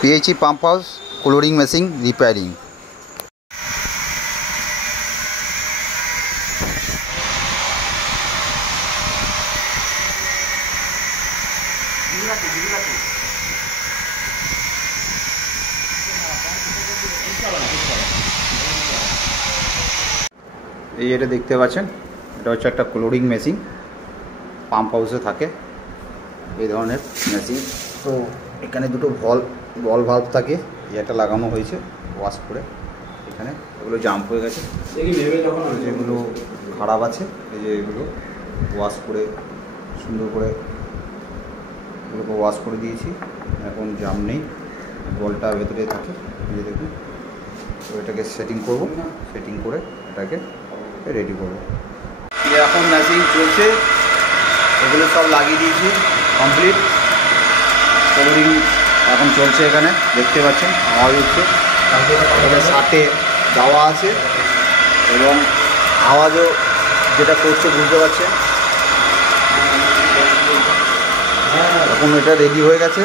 PHE pump house chlorine machine repairing. এই এটা দেখতে পাচ্ছেন, এটা হচ্ছে একটা ক্লোরিং মেশিন, পাম্প হাউসে থাকে এই ধরনের মেশিন। তো এখানে দুটো বল ভাল্ব থাকে, এটা লাগানো হয়েছে ওয়াশ করে। এখানে এগুলো জাম্প হয়ে গেছে, যেগুলো খারাপ আছে এই যে এগুলো ওয়াশ করে সুন্দর করে এগুলোকে ওয়াশ করে দিয়েছি, এখন জাম নেই, বলটা ভেতরে থাকে। এই যে দেখুন, তো এটাকে সেটিং করব, সেটিং করে এটাকে রেডি করবো। এখন মেশিন চলছে, এগুলো সব লাগিয়ে দিয়েছি, কমপ্লিট কলোরিং এখন চলছে। এখানে দেখতে পাচ্ছেন আওয়াজ হচ্ছে, তারপরে শার্টে দেওয়া আছে এবং আওয়াজও যেটা করছে বুঝতে পারছেন। এখন এটা রেডি হয়ে গেছে।